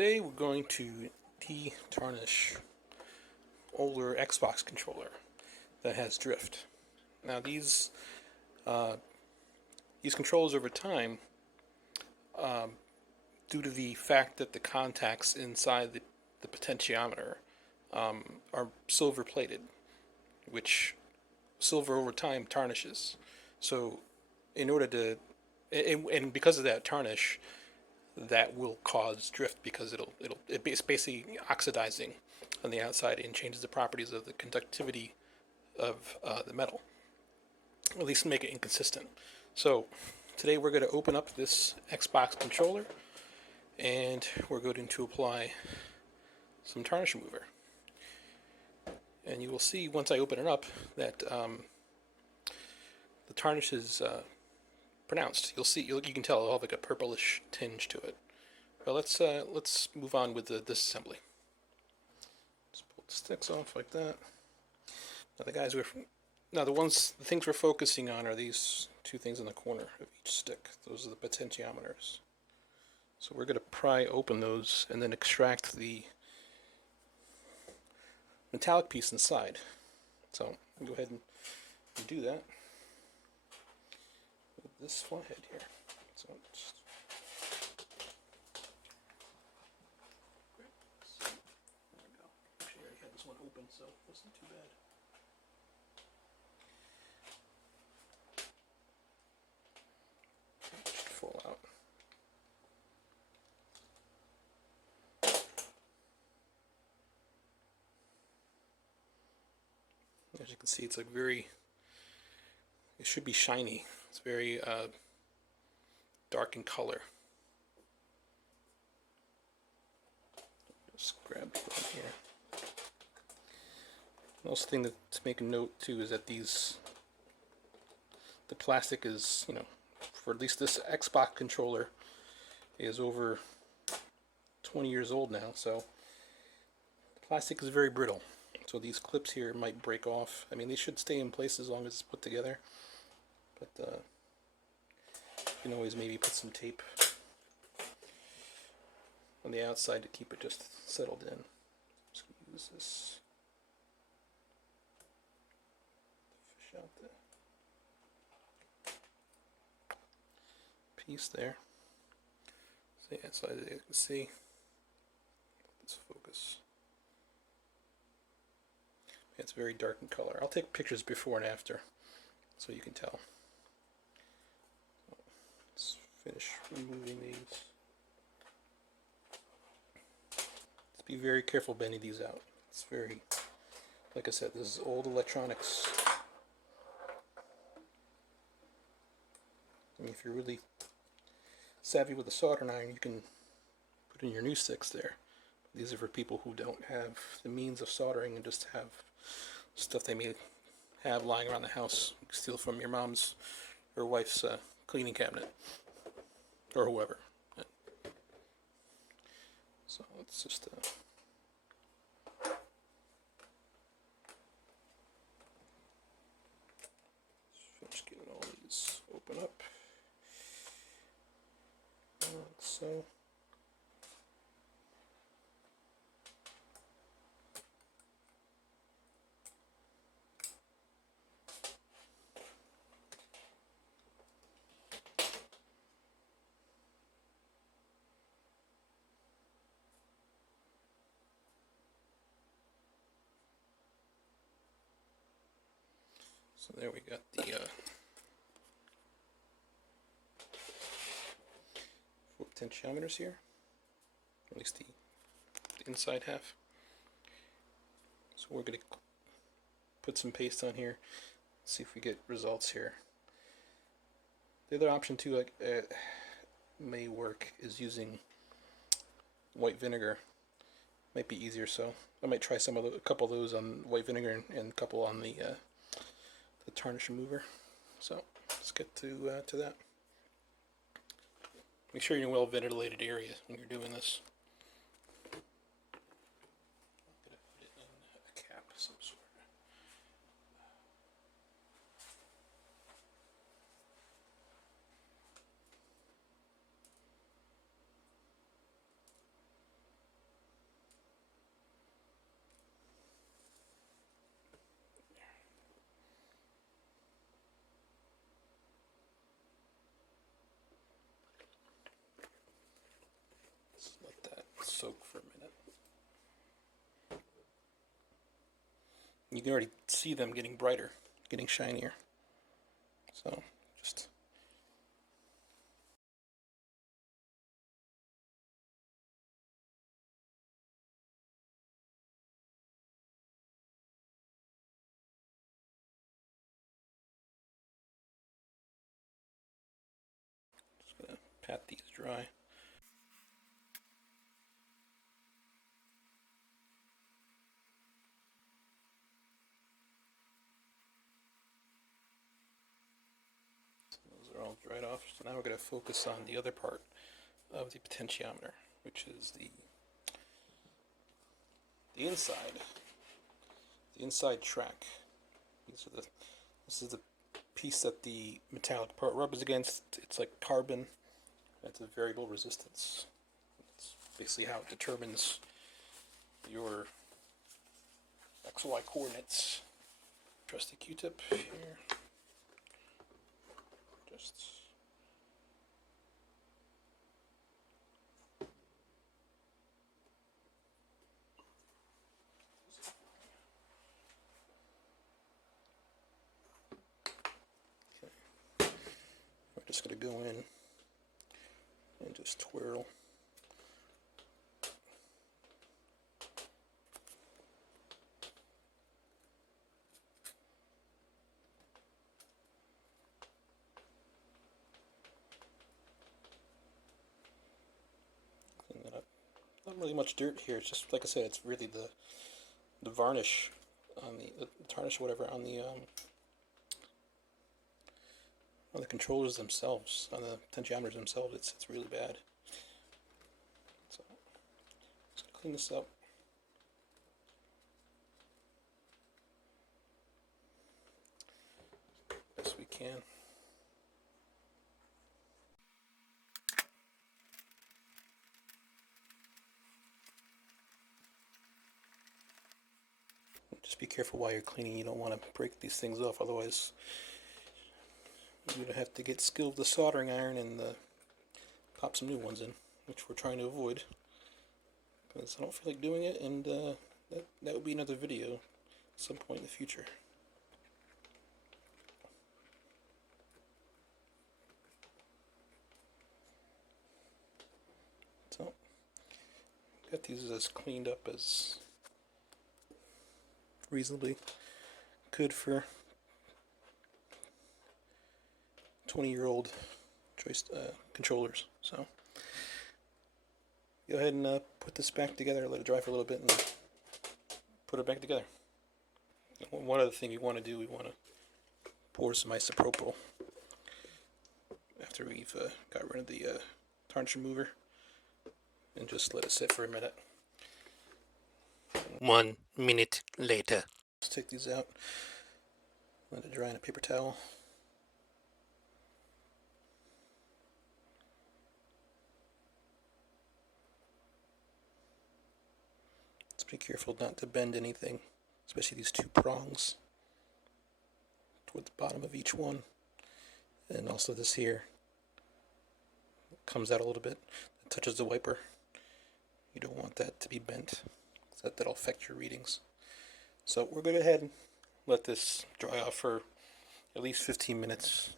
Today we're going to de-tarnish older Xbox controller that has drift. Now these controllers over time, due to the fact that the contacts inside the potentiometer are silver plated, which silver over time tarnishes. So in order to, and because of that tarnish, that will cause drift because it's basically oxidizing on the outside and changes the properties of the conductivity of the metal, at least make it inconsistent. So today we're going to open up this Xbox controller and we're going to apply some tarnish remover. And you will see once I open it up that the tarnish is pronounced. You can tell it'll have like a purplish tinge to it. But let's move on with the disassembly. Just pull the sticks off like that. Now the things we're focusing on are these two things in the corner of each stick. Those are the potentiometers. So we're going to pry open those and then extract the metallic piece inside. So I'll go ahead and do that with this flathead here. So just there we go. Actually, I already had this one open, so it wasn't too bad. It should fall out. As you can see, it's like it should be shiny. It's very dark in color. Just grab one here. Another thing to make a note too is that the plastic is, for at least this Xbox controller is over 20 years old now, so the plastic is very brittle. So these clips here might break off. I mean, they should stay in place as long as it's put together. But you can always maybe put some tape on the outside to keep it just settled in. Just gonna use this to fish out the piece there. So yeah, so as you can see, let's focus. It's very dark in color. I'll take pictures before and after so you can tell. Let's finish removing these. Let's be very careful bending these out. It's very, like I said, this is old electronics. I mean, if you're really savvy with a soldering iron, you can put in your new sticks there. These are for people who don't have the means of soldering and just have stuff they may have lying around the house. You can steal from your mom's or wife's cleaning cabinet or whoever. So let's just finish getting all these open up. So. So there we got the potentiometers here, at least the inside half. So we're going to put some paste on here, see if we get results here. The other option too, may work, is using white vinegar. Might be easier, so I might try a couple of those on white vinegar and a couple on the tarnish remover. So let's get to that. Make sure you're in a well ventilated area when you're doing this. I'm going to put it in a cap of some sort. soak for a minute. You can already see them getting brighter, getting shinier. So just gonna pat these dry. Those are all dried off. So now we're going to focus on the other part of the potentiometer, which is the inside, the inside track. This is the piece that the metallic part rubs against. It's like carbon. That's a variable resistance. It's basically how it determines your XY coordinates. Trusty Q-tip here. Just we're just going to go in and just twirl. Clean that up. Not really much dirt here. It's just, like I said, it's really the varnish on the tarnish or whatever on the controllers themselves, on the potentiometers themselves. It's really bad. So just gonna clean this up. Best we can. Just be careful while you're cleaning. You don't want to break these things off, otherwise you're going to have to get skilled with the soldering iron and pop some new ones in, which we're trying to avoid, because I don't feel like doing it, and that would be another video at some point in the future. So, got these as cleaned up as reasonably good for 20-year-old choice controllers. So go ahead and put this back together, let it dry for a little bit, and put it back together. One other thing we want to do, we want to pour some isopropyl after we've got rid of the tarnish remover, and just let it sit for a minute. 1 minute later. Let's take these out, let it dry in a paper towel. Let's be careful not to bend anything, especially these two prongs toward the bottom of each one, and also this here comes out a little bit, it touches the wiper. You don't want that to be bent, because that'll affect your readings. So we're going to go ahead and let this dry off for at least 15 minutes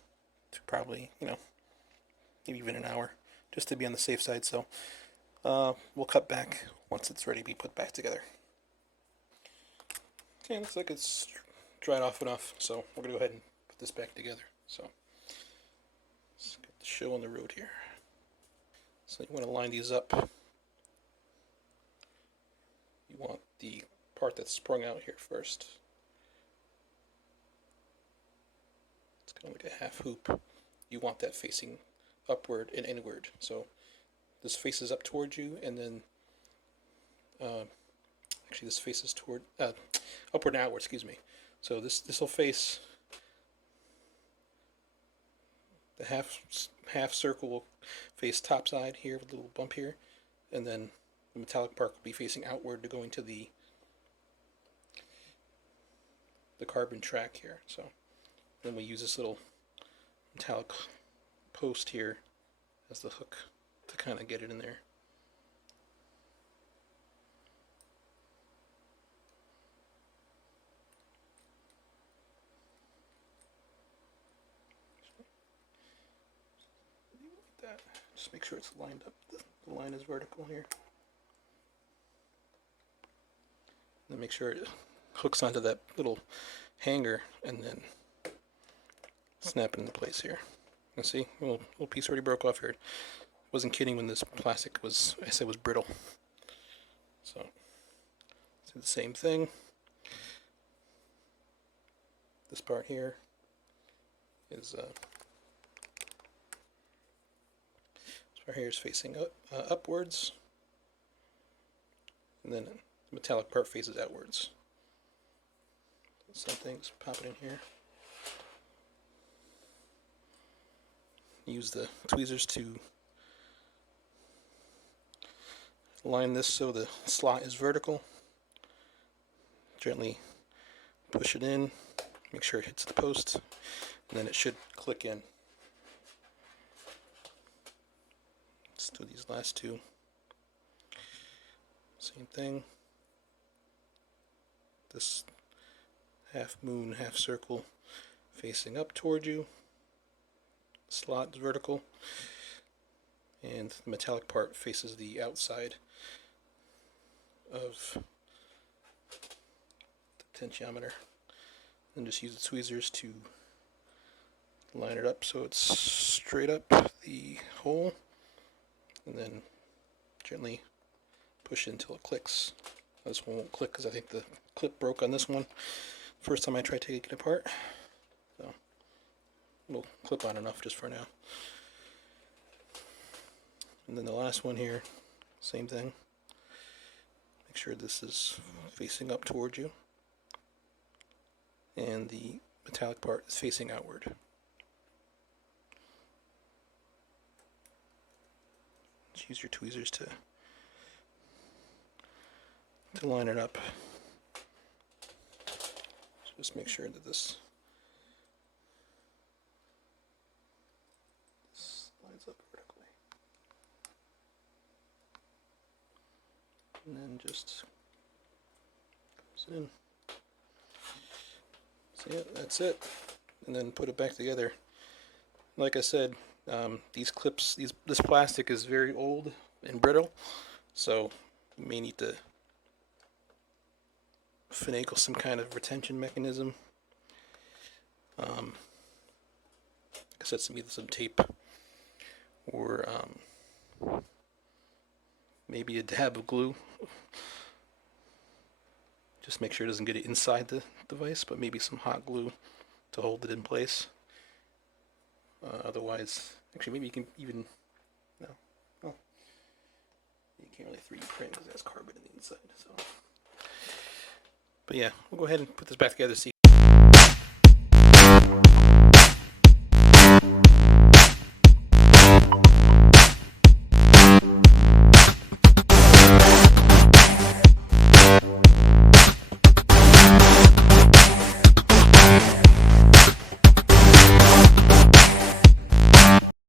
to probably, maybe even an hour, just to be on the safe side. So we'll cut back once it's ready to be put back together. Okay, looks like it's dried off enough, so we're going to go ahead and put this back together. So let's get the show on the road here. So you want to line these up. You want the part that's sprung out here first. It's kind of like a half hoop. You want that facing upward and inward. So this faces up towards you, and then actually this faces toward upward and outward. Excuse me. So this will face the half circle will face top side here with a little bump here, and then the metallic part will be facing outward to go into the carbon track here. So then we use this little metallic post here as the hook to kind of get it in there. Just make sure it's lined up. The line is vertical here. Then make sure it hooks onto that little hanger and then snap it into place here. And see, a little piece already broke off here. Wasn't kidding when this plastic was, I said, was brittle. So, do the same thing. This part here is this part here is facing upwards, and then the metallic part faces outwards. Same thing, just pop it in here. Use the tweezers to line this so the slot is vertical. Gently push it in, make sure it hits the post, and then it should click in. Let's do these last two. Same thing. This half moon, half circle facing up toward you. Slot is vertical, and the metallic part faces the outside of the potentiometer. And just use the tweezers to line it up so it's straight up the hole, and then gently push it until it clicks. This one won't click because I think the clip broke on this one first time I tried taking it apart. So we'll clip on enough just for now. And then the last one here, same thing. Make sure this is facing up towards you, and the metallic part is facing outward. Just use your tweezers to line it up. So just make sure that this lines up vertically. And then just goes in. So yeah, that's it. And then put it back together. Like I said, these clips, this plastic is very old and brittle, so you may need to finagle some kind of retention mechanism. Like I said, either some tape or maybe a dab of glue. Just make sure it doesn't get it inside the device, but maybe some hot glue to hold it in place. Otherwise, actually, maybe you can even, no, well, you can't really 3D print because it has carbon in the inside. So, but yeah, we'll go ahead and put this back together, see